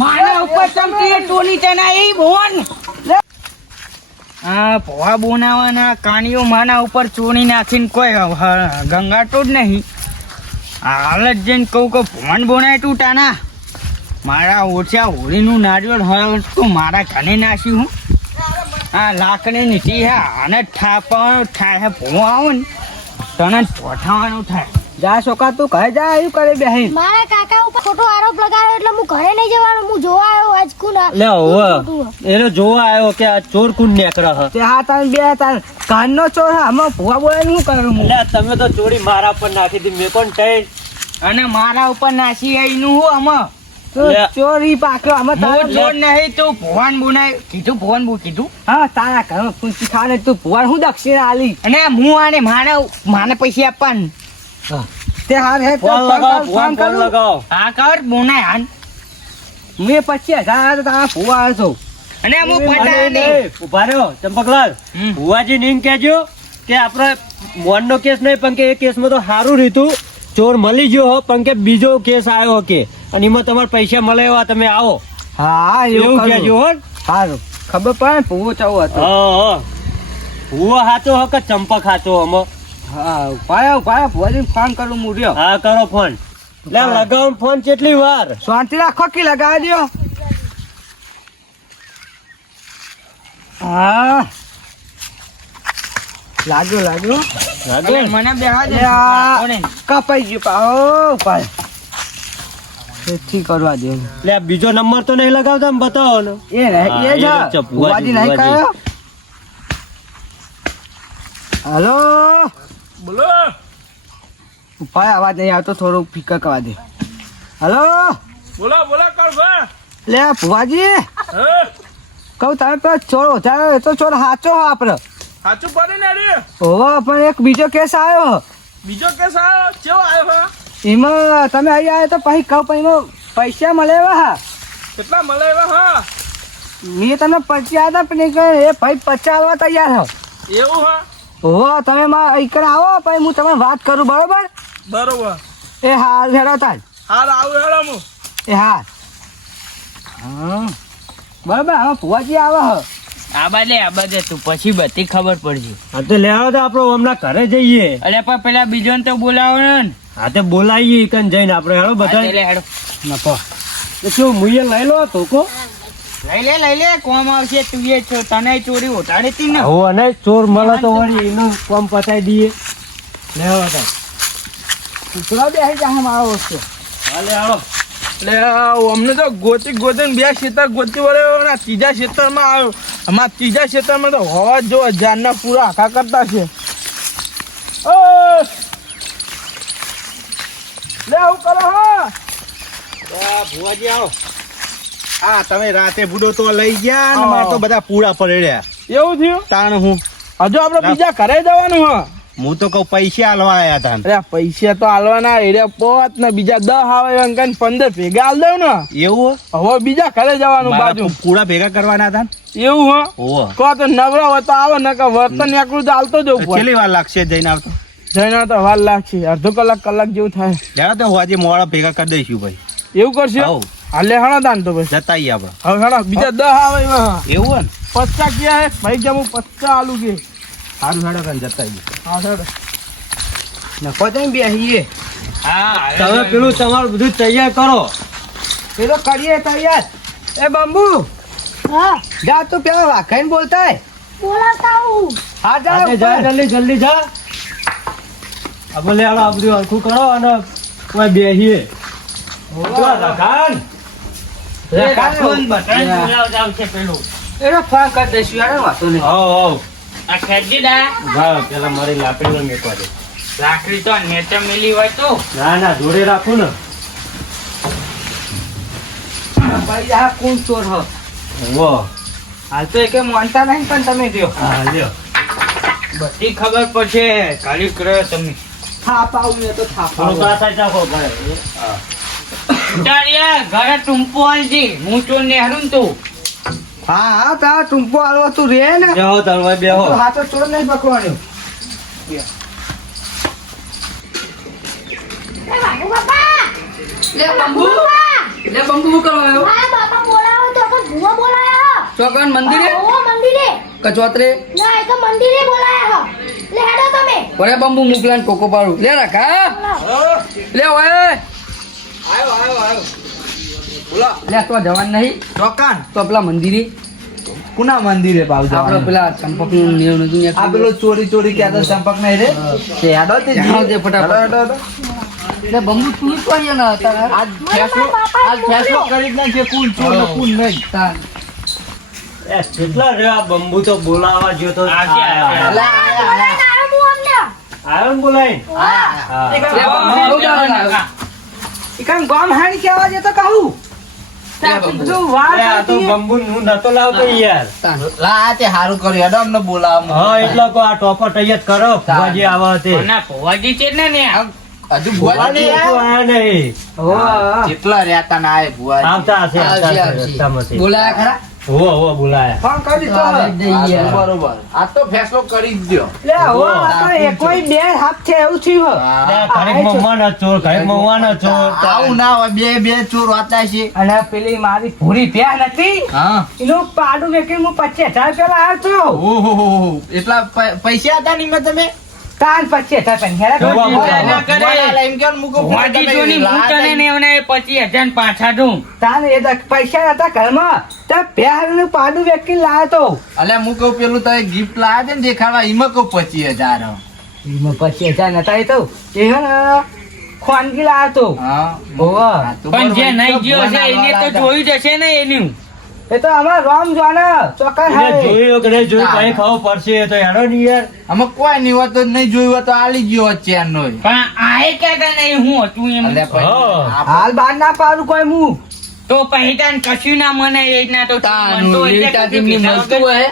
મારા ઉપર ચમકી ટોલી ચનાઈ બોન આ પોવા બોનાવાના કાણીઓ માના ઉપર ચોણી નાખીને કોઈ ગંગાટો જ નહીં. હાલ જ જઈને કહું કે ભવન બોનાય તૂટાના મારા ઓછા હોળીનું નારિયેળ હવે તો મારા ઘરે નાખ્યું હું. આ લાકડી નીચી હે આને ઠાપવાનું થાય હે ભો આવો ને તને પોઠાવાનું થાય. જા છોકરા તું ઘરે જા એવું કરે બેહીન. મારા કાકા ઉપર ખોટો આરોપ લગાવ્યો એટલે હું ઘરે નહીં જવાનું. હું જોવા આવ્યો આજ કુના લે હવે એને જોવા આવ્યો કે આ ચોર કુણ નેકળે હ તે હા તાન બે તાન કાનનો ચોર હે અમે ભૂવા બોલે શું કરું હું. લે તમે તો ચોરી મારા પર નાખી દી મેં કોણ થઈ અને મારા ઉપર નાસી આઈનું હું અમે લે. ચોરી પાક્યો અમે તારો લે. ચોર નહીં તું ભગવાન બોનાય કીધું ભગવાન બો કીધું હા તારા ઘરમાં પૂંછી ખાને તું ભગવાન હું દક્ષિણા આલી અને હું આને માને પૈસા આપવાનું તે હાર હે તો ફોન લગાવો ફોન લગાવો હા કર બોનાય હાન મેં 25,000 તારા ભૂવા આવ્યો અને હું પટા નહીં ઉભા રહ્યો ચંપકલાલ ભુવાજી ને કહેજો કે આપણે મોનનો કેસ નહીં પણ કે એ કેસમાં તો સારું રીતું ચોર મળી ગયો હો પણ કે બીજો કેસ આવ્યો કે અને એમાં તમારે પૈસા મળે એવા તમે આવો. હા એવું કહેજો હો. સારું ખબર પડે ભૂવો ચાવો હતો હા ભુવો સાચો હો કે ચંપક સાચો અમે હા ભાઈ ભુવાજી ફોન કરું મુર્યો હા કરો ફોન લે લગાવ ફોન કેટલી વાર શાંતિ રાખો કે લગાવી દો. હા લાગ્યો મને બેહવા દે કપાઈ ગયો પાહો ભાઈ તેથી કરવા દે લે બીજો નંબર તો નહીં લગાવતા ને બતાવો ને એ જ ભુવાજી નહીં કયો. હેલો બોલો ભાઈ અવાજ નહીં આવતો થોડું ફીકર કરવા દે. હેલો બોલો કોણ ભાઈ લે ભુવાજી હા કહું તમે પેલો ચોર વધારે તો ચોર સાચો હો આપડે સાચું પડે ને અરે હોવો પણ એક બીજો કેસ આવ્યો બીજો કેસ આવ્યો કેવો આવ્યો હા એમાં તમે અહીં આવ્યો તો પછી કહું પણ એમાં પૈસા મળે એવા હા કેટલા મળે એવા હા મેં તમને 25 હતા પણ એ ભાઈ 50 આવવા તૈયાર હો. એવું હા હોવો તમે ఇక్కడ આવો પછી હું તમને વાત કરું બરોબર. બરોબર એ હા હેડો તાર હાલ આવું હેડો હું એ હા હા બરોબર હવે ભુવાજી આવે હ આ બાજે તું પછી બધી ખબર પડશે. હા તો લેવા તો આપણે હમણાં ઘરે જઈએ. અરે પણ પેલા બીજો ને તો બોલાવો ને. હા તો બોલાવીએ કન જઈને આપણે હેડો બધા હેડો નફો તો શું મુએ લઈ લો તો કો લઈ લે કોમ આવશે તું એ છો તને ચોરી ઉઠાડી તી ને હો અને ચોર મળે તો વળી એનું કામ પતાઈ દઈએ. લેવા તો કૂતરા બે આવી જાય મારો વસ્તુ હાલે હાલો એટલે અમને તો ગોતી બે ખેતર ગોતી વળે ત્રીજા ખેતરમાં આવ્યો અમારા ત્રીજા ખેતરમાં તો હોવા જો જાનના પૂરા આખા કરતા છે. ઓ લે આવું કરો હા ભુવાજી આવો. આ તમે રાતે બુડો તો લઈ ગયા ને મારે તો બધા પૂરા પડ્યા એવું થયું તાણ હું હજુ આપડે બીજા ઘરે જવાનું હા હું તો કહું પૈસા આલવા આયા તા અરે પૈસા તો આલવાના એરિયા 5 ને બીજા 10 આવે એમ કઈ 15 ભેગા આલ દઉં ને એવું હવે બીજા ઘરે જવાનું બાજુ પૂરા ભેગા કરવાના હતા એવું હા ઓહો કહો તો નવરા હોય તો આવે ને કે વર્તન એકલું જ આલતો જવું પડે. કેટલી વાર લાગશે જઈને આવતો જઈને તો વાર લાગશે અડધો કલાક જેવું થાય. જરા તો હોજે મોડા ભેગા કરી દઈશું ભાઈ એવું કરશે હવ હાલે હણા દાન તો ભાઈ જતા આવીએ આપણે હવે હણા બીજા 10 આવે એમાં એવું ને 50 ક્યાં હે ભાઈ કે હું 50 આલુ કે સારું હેડો કન જતા આવીએ હા સર નફો જઈને બેસીએ. હા તમે પેલું તમારું બધું તૈયાર કરો. પેલો કરીએ તૈયાર. એ બંબુ હા જા તું પેલા વાખાઈને બોલતા હે. બોલાવતા હું હા જા આજે જા જલ્દી જા. આપણે લેવા આ બધું હરખું કરો અને કોઈ બેહીએ. જો રખાન એનો ફોન કરી દઈશું યાર વાતો નહીં. આવ આ ખેંચી દા હા પેલા મારી લાકડી લઈને મેકવા દે. લાકડી તો નેચે મેલી હોય તો ના જોડે રાખું ને. ભાઈ આ કોણ ચોર હો વાહ હાલ તો એકે માનતા નહીં પણ તમે દ્યો હા લ્યો બધી ખબર પડશે ખાલી કરો તમે થાપ આવું ને તો થાપ થોડું આવું. કાસા ચાખો કરે. ઉતાર્યા ઘરે ટુંપો આલજી હું ચોર નેહરું ને તું હા તારા ટુંપો આલવા તું રે ને બેહો તળવાય બેહો. તો હાથો ચોર નહીં પકડવાનું. એ વાગુ બાપા લે બંબુ બાપા! લે બંબુ શું કરવા આવ્યો હા, બાપા બોલાવો તો પણ ભૂવા બોલાયા હ. ચોકન મંદિરે ઓહો, મંદિરે. કચોતરે ના, એ તો મંદિરે બોલાયા હ. લે હેડો તમે. વરે બંબુ મોકલા ને ટોકો પાડું લે રાખા બોલાવો. લે ઓય બોલો લે તો જવાન નહીં ચોકાન તો પેલા મંદિરે કુના મંદિરે પાવ આપડે પેલા ચંપક નું નિયમ નતું યાદ આ પેલો ચોરી ચોરી ક્યાં તો સંપર્ક નહીં રે તે હેડો તે હેડો તે ફટાફટ. હેડો, હેડો. લે બંબુ તું જ પાડ્યો ને તારા આજ ફેસલો આજ ફેસલો કરી જ નાખીએ કુલ ચોર ને કુલ નહીં તાર. એ કેટલા રહ્યા બંબુ તો બોલાવા ગયો તો આવ્યા. આવ્યો બોલાયા હું અમને. ને બોલાય હા. લે બંબુ બહુ જવાન આવ્યો. અરે આ તો બંબુ હું નતો લાવતો યાર તાર. લા તે હારું કર્યું હેડો અમને બોલાવા હા એટલે કો આ ટોપો તૈયાર કરો ભુવાજી આવા તે ના ભુવાજી છે ને ને હજુ ભુવાજી ભુવાજી તો આયા નહીં કેટલા રહેતા ના આય ભુવાજી આવતા હશે આવતા આવશે, હશે આવશે. રસ્તામાંથી. બોલાયા ખરા હોવો હોવો બોલાયા આવે જ નહીં યાર. બરોબર આ તો ફેસલો કરી જ દ્યો લે, ઘડીક મમ્માનો ચોર ઘડીક મમ્માનો ચોર આવું ના હોય બે ચોર વાતા છે અને પેલી મારી પૂરી પ્યા નથી હા એનું પાડું વેકી હું 25,000 પેલા આવ્યો ઓહો એટલા પૈસા હતા ની મેં તમે તાન 25,000 જોવા ચિંતા ના મળે. કરે એમ કેમ મૂકો ભુવાજી જોની હું તને ને એમને 25,000 પાછા દઉં તાન એ તો પૈસા હતા ઘરમાં તો પ્યાનું પાડું વેકી લાવ્યો તો અલ્યા મૂકો પેલું તમે ગિફ્ટ લાયા છે ને દેખાડવા એમાં કહું 25,000 એમાં 25,000 નતા એ તો એ હે ને ખોનગી લાવ્યો તો હા ઓહો. હા, તો પણ જે બરોબર. નહીં ગયો છે એને તો લાગા. જોયું જશે ને એનું એ તો અમાર રામ જાને ચોક્કસ એને હાય. જોયું કે નહીં જોયું કઈ ખબર પડશે એ તો હેડો ને યાર આમાં કોઈ નહીં હોત તો નહીં જોયું હોત તો આલી ગયો હોત ચેન નો પણ આએ કહેતા નહીં હું હતું એમ અલ્યા પછી હા. આપ- હાલ બાર ના પાડું કોઈ હું તો પહેચાન કશું ના મને એ ના તો તાનું મનતો એટલે લીટા કદી ટીમની પીધા મળતું વગર. હોય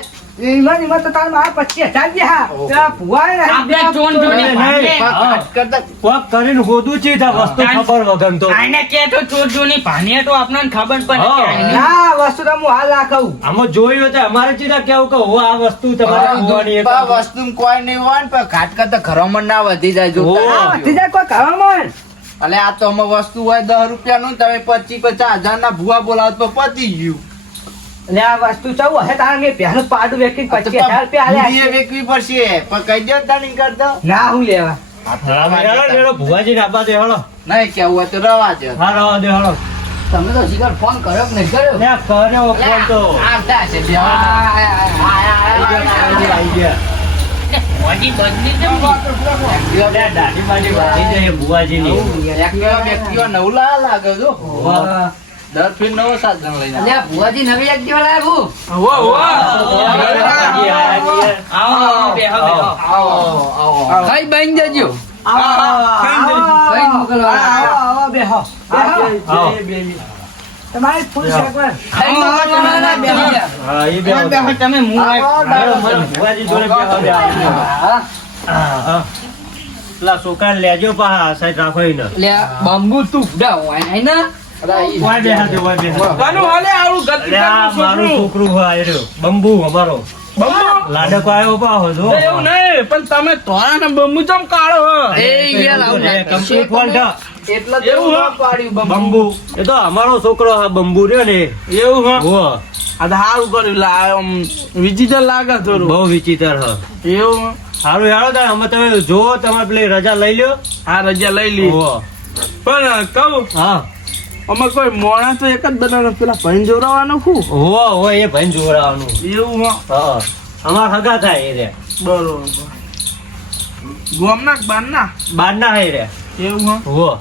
એમાં તો તાર મારા 25,000 ગયા પેલા ભુવા ને આપણે જોન જોની નહીં, ભાગે. નહીં. પાક કરતા કોક કરીને હોદું છે ત્યાં વસ્તુ ખબર વગર તો આને કે તો ચોર જોની ભાનીએ તો આપણને ખબર પડે હા. કે આને- ના વસ્તુ તો હું હાલ નાખું આમાં જોયું હોય તો અમારે ચીડા કેવું કે હો આ વસ્તુ તમારે જોવાની એક આ વસ્તુ કોઈ નહીં હોય ને પણ ઘાટ કરતા ઘરોમાં ના વધી જાય જો ઓહ. આ વધી જાય કોઈ કરવામાં અલે આ તો અમે વસ્તુ હોય 10 રૂપિયાનું તમે 25,000 ના ભૂવા બોલાવો તો પતી ગયું એટલે આ વસ્તુ ચૌ હે તારા મેં પહેલું પાડું વેકી 25,000 રૂપિયા બુદ્ધિએ આલ્યા છે. વેચવી પડશે પણ કઈ દો તાણી કરતો ના હું લેવા હેડો, હેડો, ભુવાજીને આપવા દે હેડો. નહીં કેવું હોય તો રવા દે હા રવા દે હેડો. તમે તો શિકાર ફોન કર્યો કે નહીં કર્યો લે, કર્યો ફોન તો આવતા છે બે આવી ગયા. ભુવાજી બદલી કેમ લે, દાઢી બાઢી વાળી જાય ભુવાજીની. વ્યક્તિઓ નવલા લાગે જો વાહ. દર ફેર નવો સાધન લઈને આવે. અલ્યા ભુવાજી નવી એક્ટિવા લાવ્યું ભુવાજી આયા છીએ. આવો બેહો બેહો આવો ખાઈ બાઈ જજો ખાઈ મોકલવા આવો બેહો આવો. તમારી ફૂલ સગવડ ખાઈ મોકલવાના બેહી ગયા. હા, એ બે બેહો તમે મું હેડો, મને ભુવાજી જોડે બેહવા દે. હા. હા. પેલા છોકરાને લેજો પાછા સાઈડ રાખો એને. અલ્યા બંબુ તું ઉડા હોય નહીં ને વાય બેહા દે, વાય બેહા દે. કોનું હાલે આવું ગતિ અરે આ મારું છોકરું હોય આ રહ્યો. બંબુ અમારો લાડકો આવ્યો પાછો જો. એવું નહીં પણ તમે તોરા ને બમ્બુ ચમ કાઢો હો એ યાર આવું એ complete fault. એટલે તો એવું ના પાડ્યું બંબુ એ તો અમારો છોકરો હા બંબુ રહ્યો ને એવું હા હો આ તો સારું કર્યું લાવ વિચિત્ર લાગે થોડું બહુ વિચિત્ર હ એવું સારું યાર તાર અમે તમે જો તમારે પેલી રજા લઈ લ્યો. આ રજા લઈ લી હો પણ કહું હા અમે કોઈ મોણા તો એક જ બનાવવાનો પેલા ભાઈ જોરાવાનું શું હો હો એ ભાઈ જોડાવાનું. એવું હા હા અમાર હગા થાય એ રે બરોબર ગોમના બારના બાર ના હે રે એવું હા હો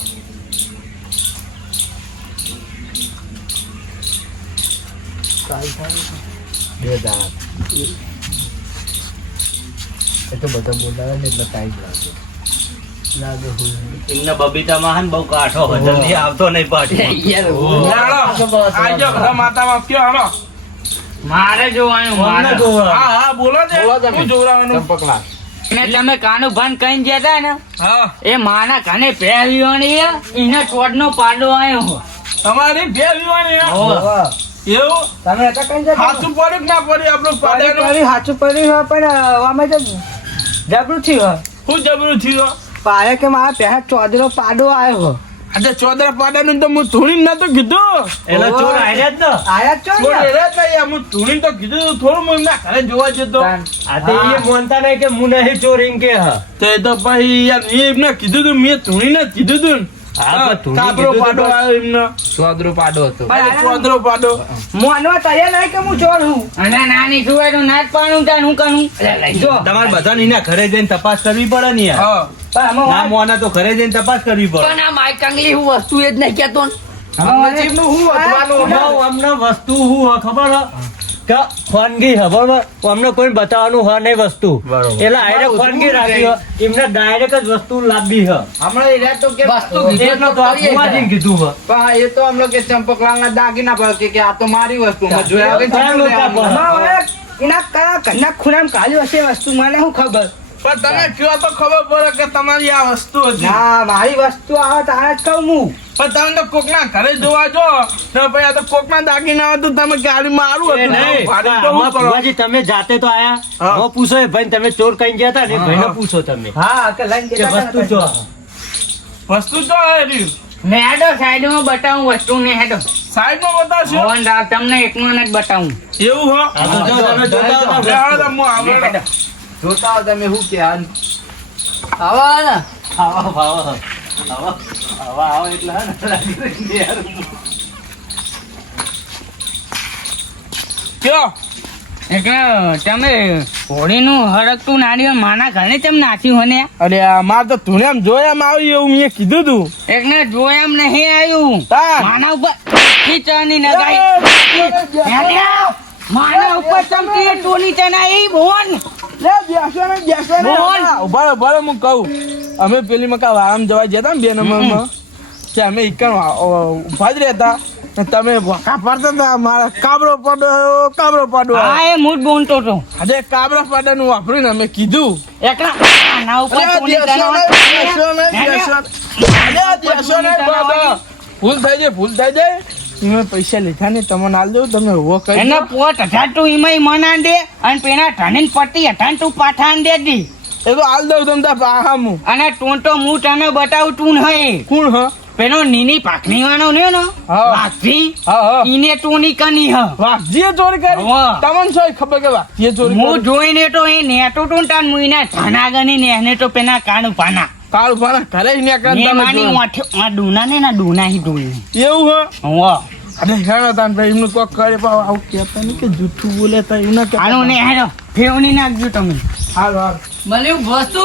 બે દાંત. એમને બબીતામાં હે ને બહુ કાઠો હોય. જલ્દી આવતો નહીં પાછો. આજો ઘર માતામાં કયો હાલો મારે જોવાનું અમને મારે જોવા. હા હા બોલો દે હું જોરાવાનું ને તમે કાનું ભાન કઈ જતા ને હા એ માના કાને પહેરવાની એને ચોડનો પાડો આવ્યો તમારી બે વિવાની એવું તમે હતા કઈ જતા હાથું પડ્યું કે ના પડ્યું આપણું પાડાનું પડ્યું સાચું પડ્યું હોય પણ અમે તો જબરું થયું હોય શું જબરું થયું પાડે કે મારા પહેલા ચોદરો પાડો આવ્યો આજે ચોદરા પાડાનું તો હું ધૂણી નતું કીધું. એટલે ચોર આયા જ ને આયા જ છો ચોર ને? એરા હતા યાર, હું ધૂણી તો કીધું થોડું હું એમના ઘરે જોવા જતો. આ તે એ માનતા નહીં કે હું નહીં ચોર એમ કે હ તો એ તો પછી યાર મેં એમને કીધું તું, મેં ધૂણીને જ કીધું તું. હા, પણ ધૂણી કાબરો કીધું પાડો તો- આવ્યો એમનો. ચોદરો પાડો હતો. ચોદરો પાડો. મોનવા તૈયાર નહીં કે હું ચોર હું? અને નાની સુવાય તો નાચ પાડું ત્યાં હું કરું જો તમારે બધાને એના ઘરે જઈને તપાસ કરવી પડે ને યાર. હા. પણ આમાં ના વાત- મોના તો ઘરે જઈને તપાસ કરવી પડે. પણ આ માય કંગલી હું વસ્તુ એ જ નહીં કહેતો ને. આમાં નજીબનું હું વધવાનું હમણાં અમને વસ્તુ હું હ ખબર હ કે ખાનગી હ બરોબર અમને કોઈ બતાવવાનું હ નહીં વસ્તુ બરોબર. એટલે આઈને ખાનગી રાખી હ એમને ડાયરેક્ટ જ વસ્તુ લાવવી હ હમણાં એ રહ્યા તો કે વસ્તુ કીધું એટલે તો તો આ કરીએ ફુવાજીને જ. કીધું હ પણ એ તો હમણાં કે ચંપકલાલના દાગીના પર કે આ તો મારી વસ્તુ મેં જોયા વગર ઘણા કીધું લોકો લેવાનું. આમાં હવે એના કયા ઘરના ખૂણામાં કાઢ્યું હશે વસ્તુ મને શું ખબર? પણ તમે કયો તો ખબર પડે કે તમારી આ વસ્તુ હતી. ના મારી વસ્તુ આવે તારે જ કહું હું. પણ તમે તો કોકના ઘરે જોવા જો ને પછી આ તો કોકના દાગીના આવે તો તમે ગાડી મારું એ હતું. નહીં, ભાડું તો આમાં હું કરો? ફુવાજી તમે જાતે તો આયા હા. હવે પૂછો એ ભાઈ તમે ચોર કઈ ગયા હતા ને એ ભાઈને હા. પૂછો તમે હા કે લઈને કે જતા વસ્તુ હતા. જો વસ્તુ તો આ રહ્યું. ને હેડો સાઈડમાં બતાવું વસ્તુ ને હેડો સાઈડમાં બતાવશો? મોહન રાવ તમને એકમાં જ બતાવું એવું હો? આ તો જો તમે જોતા હતા લે, હાલો તો હું આવું. હેડો. જોતા હો તમે શું કે આવા ને આવો આવો આવો આવો આવો એટલે હે ને લાગી યાર કયો? એટલે તમે હોળીનું હરકતું નારિયેળ માના ઘરે તેમ નાખ્યું હને અરે આ મારે તો તું એમ જોયામાં આવ્યું એવું મેં કીધું તું. એકને જોયામ નહીં આવ્યું તાન. માના ઉપર ખીચડની નગાઈ હેડ્યા. માના ઉપર ચમકી ટોની ચનાઈ બોન લે, બેસો ને, બેસો ને. બોલ. ઉભા રહો, ઉભા રહો, હું કહું. અમે પેલી મકા વાળામાં જવા ગયા હતા ને 2 નંબરમાં કે અમે ઈકણ ઉભા જ રહેતા ને તમે ભોકા પાડતા હતા મારા કાબરો પાડો હા એ મૂડ બોનતો તો આજે કાબરા પાડાનું વાપર્યું ને અમે કીધું. એકલા માના ઉપર અરે, ટોની બેસો ને, બેસો ને, હેડ્યા. બેસો ને. અરે, બેસો ને, બાબા. ભૂલ થઈ જાય એમાં પૈસા લીધા ને તમને આલ દઉં, તમે ઉભો કરી એને દો. 5000 તું ઈમાઈ મના દે અને પેલા ધણીન પટ્ટી 18 તું પાઠાન દે દી એ તો આલ દઉં તમને પાહામું. અને તું તો હું તને બતાવું તું નહીં કોણ હ? પેલો નીની પાકની વાળો ને હા. વાઘજી હા હા ઈને ટોની કની હ વાઘજીએ ચોરી કરી? હા. તમને શું ખબર કે વાઘજીએ ચોરી હું કરી? જોઈને તો એ નેટો તો તાન મુઈના ધનાગની નેહને તો પેલા કાણું પાના કાળું પાના ઘરે જ નીકળ્યા ને તમે માની જોયું. ઓઠ આ ડૂના ને ના ડૂના હી ડૂની એવું હ? હો અરે હેડો તાન ભાઈ એમનું કોક કરે પાવ આવું કહેતા નહીં કે જૂઠું બોલે તો એવું ના કહેતા. આનો ને હેડો ફેવની નાખજો તમે હાલ હાલ મળ્યું વસ્તુ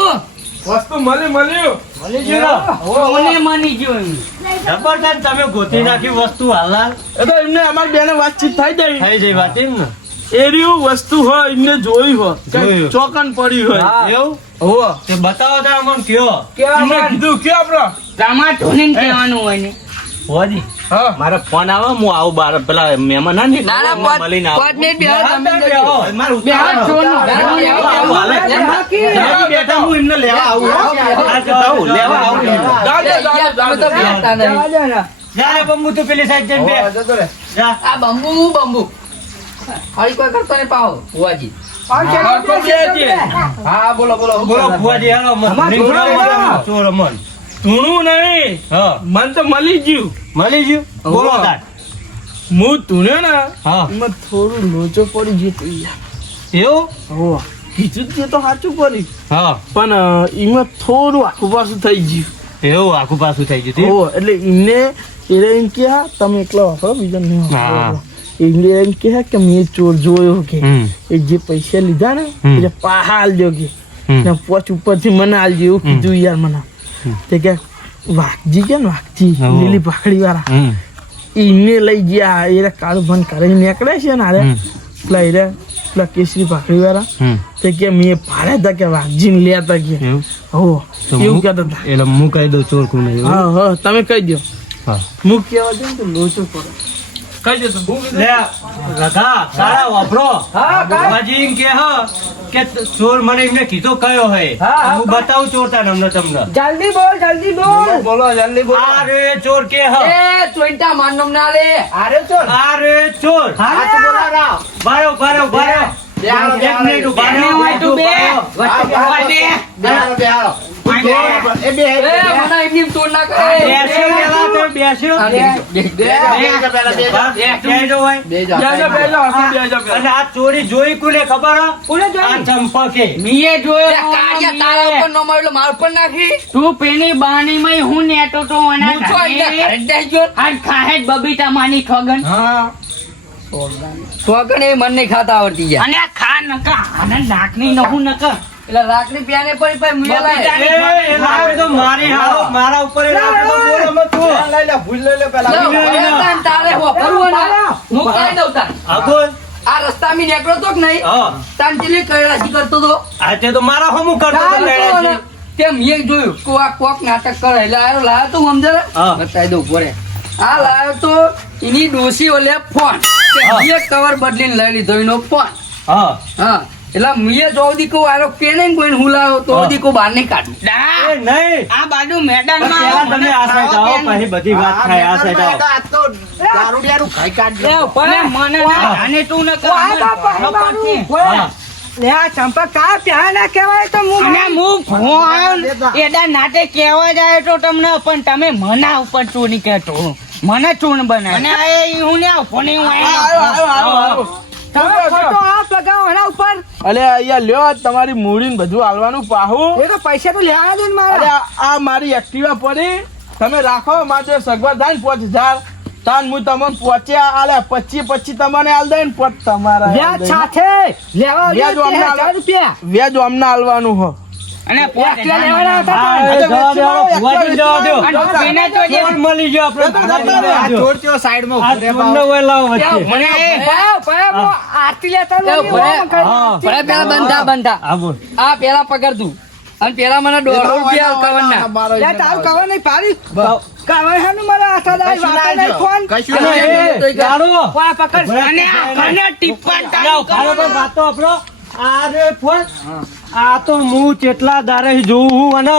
વસ્તુ મળ્યું મળી ગયું ઓને મની ગયો એમ. જબરદસ્ત તમે ગોતી નાખી વસ્તુ હાલાલ એ તો એમને અમારી બેને વાતચીત થઈ જાય થઈ જઈ વાત એમ ને એ રહ્યું વસ્તુ હોય એમને જોયું હોય જોયું. ચોકન પડી હોય એવું હોવે. તે બતાવો તો અમને કયો એમને કીધું કે આપણો તમાર ટોની કહેવાનું હોય ને હોજી હા મારો ફોન આવે હું આવું બાર પેલા મહેમાન હા ને ના ના હું મળીને આવું. 5 મિનિટ બેહો તમે જજો. મારું બે હાથ ઉતાવળ. છોડનો. આવું હાલે. ત્યાંથી બેઠા હું એમને લેવા આવું આ કહેતા હું લેવા આવું તમે તો બેહતા નહીં. જા રે બંબુ તું પેલી સાઈડ જઈને બે જા આ બંબુ હરી કોઈ કરતો નહીં પાહો ભુવાજી. હા બોલો બોલો ફુવાજી હાલો મન અમાર નીકળો ચોર મન ધૂણું નહીં હા મન તો મળી ગયું. મળી ગયું બોલો તાર હું ધૂણ્યો ને હા એમાં થોડું લોચો પડી ગયો તો યાર. એવું હોવે. કીધું જ તો સાચું પડી હા પણ એમાં થોડું આખું પાછું થઈ ગયું. એવું આખું પાછું થઈ ગયું હોવે. એટલે એમને એમ કે તમે એકલા વાપરો બીજા નહીં હા. વાપરો. એમને એમ કે મેં ચોર જોયો કે હમ એ જે પૈસા લીધા ને હમ. એ પાહા આલજો કે હમ. ને પોચ ઉપરથી મને આલજો એવું કીધું યાર મને તે કે વાઘજી કે ને વાઘજી હમ. લીલી પાખડી વાળા હમ એમને લઈ ગયા એ કાળું બંધ કરીને નીકળે છે ને હારે હમ. પેલા કેસરી પાખડી વાળા હમ તે કે મેં ભાડે હતા કે વાઘજીને લેતા કે એવું હો તો એવું હું- કહેતા હતા. એટલે હું કહી દઉં ચોર કોને એવું હા હા તમે કહી દો હા હું કહેવા દઉં ને તો લોચો પડે કહી દો તમે. લે રઘા સારા વાપરો હા કાંઈ. બાબાજી એમ કે હ કે ચોર મને એમને કીધો કયો હે હા, હા. હું બતાવું ચોર તાર અમને તમને જલ્દી બોલ બોલો જલ્દી બોલો. આ રે ચોર કે હ એ ચોઈટા માનમ ના લે અરે ચોર આ રે ચોર હાચું બોલા રાવ. બારો બારો બારો એક મિનિટ ઉભા બેને રહો. હોય તું બે. મને એમની તોડ ના કરે બેસ્યો પેલા, તમે બેસ્યો. બેસ્યો હોય. અને આ ચોરી જોઈ કોને ખબર હે? આ ચંપકે. મીએ જોયો કાળિયા તારા ઉપર ન માર્યો એટલે મારા ઉપર નાખી તું પેલી બાની માં હું નેટો તો અના હું તો અહીંયા ઘરે જ બેસી ગયો. આજ ખાહે જ બબીતા માની ખગન સોગન એ મન નહીં ખાતા આવડતી યાર અને આ ખા નકા આને નાકની નહું નકા એટલે રાખની પ્યાને પડી પછી મુએ લાય એ લાવે તો મારી હાલો, મારા ઉપર એ લાવે તો બોલો મત તું. તારે વાપરવું ને હું કઈ દઉં તાર હા બોલ. આ રસ્તામાં નીકળ્યો તો કે નહીં હા. તાન ચીલી કૈરાશી કરતો તો આ તે તો મારા હમું કરતો તો લેડાજી. તે મેં જોયું કે આ કોક નાટક કરે એટલે આયો લાયો તો હું સમજે હા. બતાવી દઉં પડે આ લાયો તો એની ડોસી ઓલે ફોન હા. એક કવર બદલીને લઈ લીધો એનો ફોન હા. હા એટલે મેં જો દી કહું આરો કે નહીં કોઈ હું લાવ્યો તો હા. દી કહું બહાર નહીં કાઢું દા એ નહીં. આ બાજુ મેદાન પેલા તમે આ સાઈડ આવો, પછી બધી વાત થાય આ સાઈડ આવો. અને મને ના જાણે તું ન કર હા. અને હું ફોન એડા નાટે કહેવા જાય તો તમને પણ તમે મના ઉપર ચોરી કહેતો મને ચૂન બનાવે અને આ એ હું ને ફોન અલે અહીંયા લ્યો તમારી મૂડી ને બધું હાલવાનું પાહું પૈસા તો લેવા દે ને અરે આ મારી એક્ટિવા પડી તમે રાખો મારે સગવડ થાય ને 5000 તાન હું તમને પહોંચ્યા આલે 25 તમને આલ દે ને પોત તમારા વ્યાજ સાથે લેવા વ્યાજ અમને રૂપિયા વ્યાજ અમને આલવાનું હો અને એક્ટિવા લેવાના હતા હા, એ જવા દો, ભુવાજી જવા દો. અને પેને તો જે ચોર મળી ગયો આપણે. આ ચોરનો હોય લાવો વચ્ચે. મને આરતી લેતા હા. પેલા બંધા હા, બોલ. આ પેલા પકડ તું અને પેલા મને $100 કવર ના તારું કવર નહીં પાડી કવર હાનું મારા હાથ દાઈ ફોન અને એ ગાળો. અને આને ટીપણ અલ્યા, ઉભારો તો વાત તો આપણો. આ રે ફોન. આ તો હું કેટલા દારે જોઉં હું અને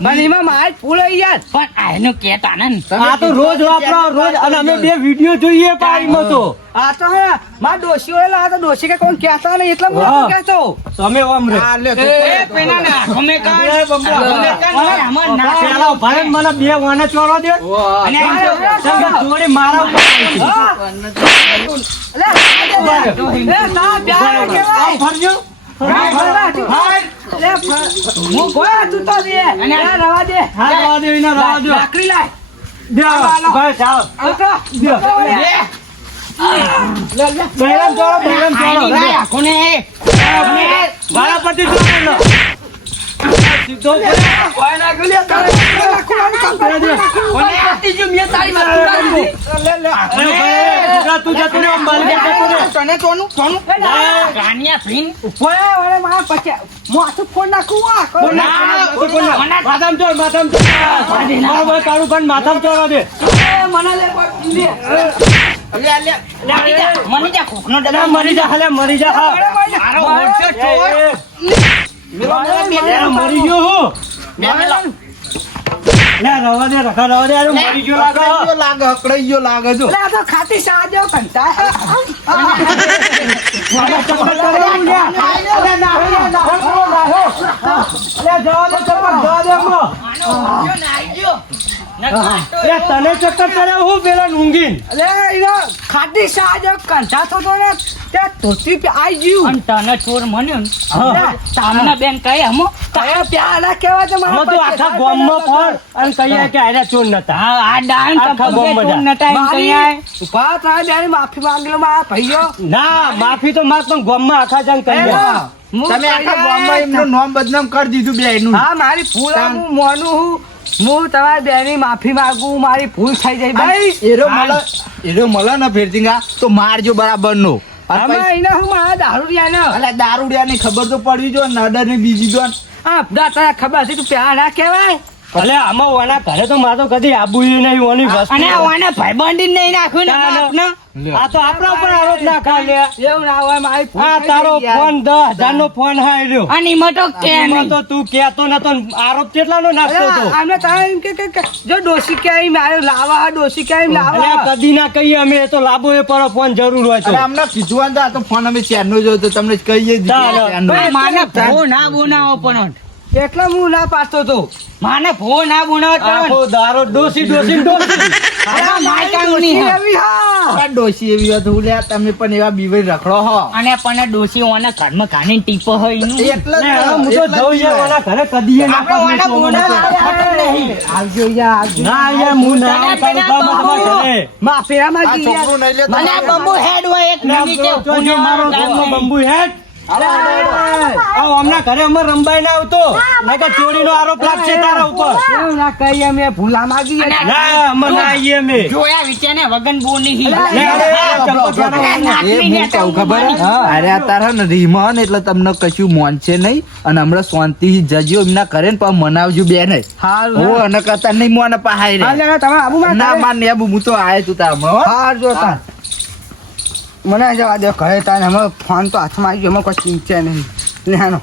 મને એમાં માર ફૂલાઈ યાર પણ આનું કેતા ને આ તો રોજ વાપરો રોજ. અને અમે બે વિડીયો જોઈએ પાણીમાં તો. આ તો હે માર ડોશી ઓલા આ તો ડોશી કે કોણ કહેતા નહીં એટલે હું હા. કહેતો તમે આમ રે. એ પેલા ના અમે કાં એ બમ્બા. અમે કાં અમાર ના પેલા ઉભા રહીને મને બે વાને ચોરો દે. અને કેમ કે ચોરી મારા ઉપર આવી છે. આમ ફરજો. અને હા, રવા દો, એને રવા દો. દે, બસ, જાઓ. દે. બહેરામ ચોરો, બહેરામ ચોરો. કોને વાળા પરથી ચોરો લો. સીધો તું જતું રે, આમ બાલદી જતું રે. તને કોનું કોનું ગાનિયા ફીન માથામાં ચોર, માથામાં ચોર. બરાબર, તારું પણ માથામાં ચોરો દે. મને જા કોકનો અલા, મરી જા, હાલે, મરી જા. હા. મારો ઓળખ્યો ચોર. મરી ગયો હું. લે, રવા દે, રખા રવા દે. અરે, મરી ગયો લાગે. હકડાઈ ગયો લાગે જો ખાતી સાજો કંટા મારા ચક્કર કરાવું લે. અરે, નાહો, નાહો. અરે, જવા દે, ચક્કર, જવા દે એમાં. અરે, તને ચક્કર કર્યા હું પેલા ઊંઘીને. ખાતી સાજો કંટા થતો ને ત્યાં ધોતી આઈ ગયું અને તને ચોર મન્યો ને હા. તામના બેન કહે હમો તારા પ્યાલા કેવા છે આમાં તો આખા ગામમાં ફર અને કહીએ કે આયરા ચોર નતા. હા આ ડાન આખા તપકે ગામમાં ચોર જા. નતા એમ કહીએ ઉભા થાય બેન માફી માંગેલો મારા ભાઈઓ ના, માફી તો માર પણ ગામમાં આખા જણ કહીએ. તમે આખા ગામમાં એમનું નામ બદનામ કરી દીધું બે એનું હા મારી ભૂલ આ હું મોનું હું તમારી બેની માફી માંગુ મારી ભૂલ થઈ જાય ભાઈ એરો મળે ને ફેરતીંગા તો મારજો બરાબર નો આમાં એને હું મારા દારૂડિયા ને અલા દારૂડિયા ની ખબર તો પડવી જો નડર ની બીજી દોન હા બધા તને ખબર છે તું પ્યા ના કહેવાય અલે આમાં ઓના ઘરે તો મારે તો કદી આબુ નહીં ઓની વસ્તુ અને ઓને ભાઈબંધી જ નહીં નાખ્યું ને બાપને. આ તો આપણા ઉપર આરોપ ના ખા લે એવું ના હોય મારી ભૂલ આ થઈ તારો ગઈ યાર. ફોન 10,000 નો ફોન હાર્યો અને એમાં તો કે એમાં નહીં. તો તું કેતો નતો ને આરોપ કેટલાનો નાખતો અરે, હતો આમને તારે એમ કે જો ડોશી ક્યાંય મારે લાવા ડોશી ક્યાંય અલે લાવા કદી ના કહીએ અમે એ તો લાંબો એ પર ફોન જરૂર હોય તો અરે અમને કીધું હોય ને તો આ તો ફોન અમે ચારનો જોયો તો તમને કહીએ જ દીધું ચાલો. ચારનો. ભાઈ, માને ભો ના બોનાવો પણ એટલે હું ના પાડતો તો માને ભો ના બોનાવો આખો તો દારો ડોસી ડોસી ડોસી આ માય કામ નહીં હે. એવી હા આ ડોશી એવી વાત હું લ્યા તમે પણ એવા બીવાઈ રખડો હો અને પણ ડોસી ઓને ઘરમાં ખાની ટીપો હોય એનું. એટલે જ ને ને, હું તો એટલે જ જઉં યાર ઓના ઘરે કદી ના આપણે ઓને બોનાવા નહીં. આવજો યાર આવજો ના યાર હું ના આવતા તમારા ઘરે માફિયા આ માં છોકરું નહીં લેતો. મને આ બંબુ હેડ હોય એક મિનિટે જો મારો ગામમાં. બંબુ હેડ આવ હમણાં ઘરે અમે રંબાઈ ના આવતો નકર ચોરીનો આરોપ લાગશે તારા ઉપર એવું ના કહીએ અમે ભૂલા માગી ના અમે ના આવીએ અમે જોયા વિચારને વગન બો નહીં. લે, ચંપક એ હું કહું ખબર હે? અરે આ તારા ને રીમન એટલે તમને કશું મોનશે નહીં અને હમણાં શાંતિ જજો એમના કરે ને પણ મનાવજો બે નહીં હારું હું અને કરતા નહીં મોને પહાઈ હા રે જગા તમે આબુ માં ના માન ને હું તો આયો તું તાર હમણાં, હો. હાર જો તાર મને જવા દે કહે તાર અમે ફોન તો હાથમાં આવી ગયો અમે કોઈ ચિંતા નહીં લેવાનો